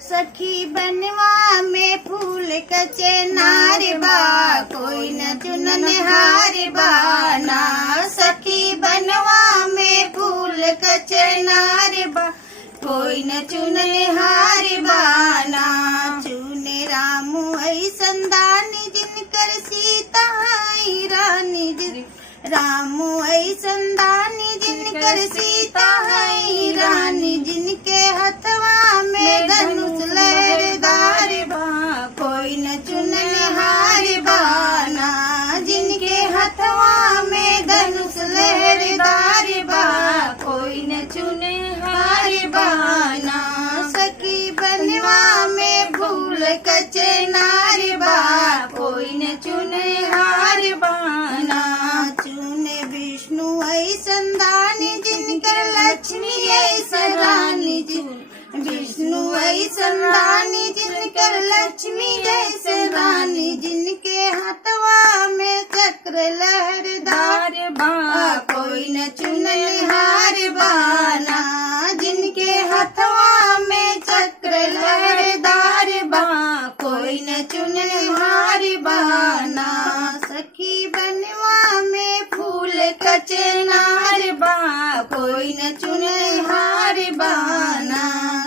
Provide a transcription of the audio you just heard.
सखी बनवा में फूल कचे नार बा, कोई न चुनन हार बाना। सखी बनवा में फूल कचे नार बा, कोई न चुनन हार बाना। चुने रामू ऐसन दानी जिनकर सीता आई रानी, रामू ऐसन दानी जिनकर सीता आई रानी। जिनके हथवा में धनुष लहरदार बा, कोई न चुनन हार बाना। जिनके हथवा में धनुष लहरदार बा, कोई न चुने हार बाना। सखी बनवा में फूल कचे नार बा, कोई न चुने हार बाना। चुने विष्णु ऐसन दानी जिनकर लक्ष्मी ऐसन रानी, विष्णु ऐसन दानी जिनकर लक्ष्मी ऐसन रानी। जिनके हाथवा में चक्र लहरदार बा, कोई न चुनन हार बाना। जिनके हाथवा में चक्र लहरदार बा, कोई न चुनन हार बाना। सखी बनवा में फूल कचे